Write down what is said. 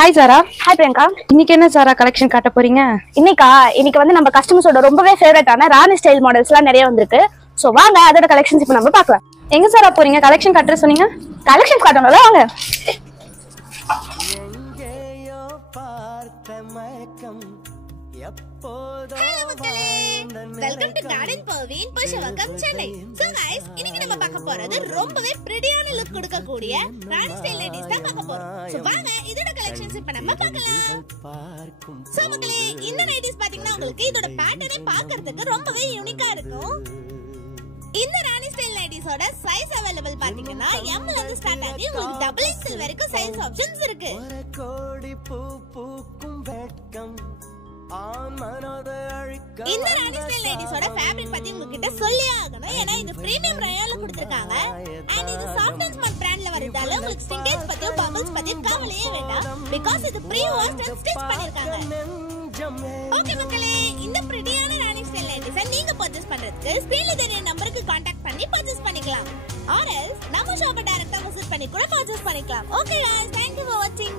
Hi சாரா. Hi Priyanka. இன்னைக்கு என்ன சாரா collection காட்ட போறீங்க? இன்னைக்கு வந்து நம்ம கஸ்டமர்ஸோட ரொம்பவே ஃபேவரட்டான ராணி ஸ்டைல் மாடல்ஸ்லாம் நிறைய வந்திருக்கு. சோ வாங்க அதோட கலெக்ஷன்ஸ் இப்போ நம்ம பார்க்கலாம். எங்க சாரா போறீங்க? கலெக்ஷன் காட்டுற சொன்னீங்க. கலெக்ஷன் காட்டணும்ல, வாங்க. Welcome to garden Parveen Pushpavakkam Chennai. So guys, இன்னைக்கு நம்ம பார்க்க போறது ரொம்பவே பிரெட்டியான லுக் கொடுக்கக்கூடிய ராணி ஸ்டைல் லேடிஸ் தான் பார்க்க போறோம். சோ வாங்க இதோட கலெக்ஷன்ஸ் இப்ப நம்ம பார்க்கலாம். சோ மக்களே, இந்த நைட்டிஸ் பாத்தீங்கன்னா உங்களுக்கு இதோட பேட்டர்னே பார்க்கிறதுக்கு ரொம்பவே யூனிக்கா இருக்கும். இந்த ராணி ஸ்டைல் நைட்டிஸோட சைஸ் அவேலபிள் பாத்தீங்கன்னா M ல இருந்து ஸ்டார்ட் ஆகி உங்களுக்கு டபுள் XL வரைக்கும் சைஸ் ஆப்ஷன்ஸ் இருக்கு. இந்த ராணி ஸ்டைல் லேடிஸோட ஃபேப்ரிக் பத்தி உங்ககிட்ட சொல்லியே ஆகணும். ஏன்னா இது பிரீமியம் ரயான்ல கொடுத்திருக்காங்க. அண்ட் இது சாஃப்ட் அண்ட் ஸ்மூத் பிராண்ட்ல வரதால உங்களுக்கு ஸ்டிங்கேஜ் பத்தியோ பபிள்ஸ் பத்தியோ கவலையே வேண்டாம். பிகாஸ் இது ப்ரீ வாஷ்ட் அண்ட் ஸ்டிச் பண்ணிருக்காங்க. ஓகே மக்களே, இந்த பிரெட்டியான ராணி ஸ்டைல் லேடிஸை நீங்க பர்ச்சேஸ் பண்றதுக்கு ஸ்கிரீன்ல தெரிய நம்பருக்கு கான்டாக்ட் பண்ணி பர்ச்சேஸ் பண்ணிக்கலாம். ஆர் எல்ஸ் நம்ம ஷாப்பை டைரக்டா விசிட் பண்ணி கூட பர்ச்சேஸ் பண்ணிக்கலாம். Okay guys, thank you for watching.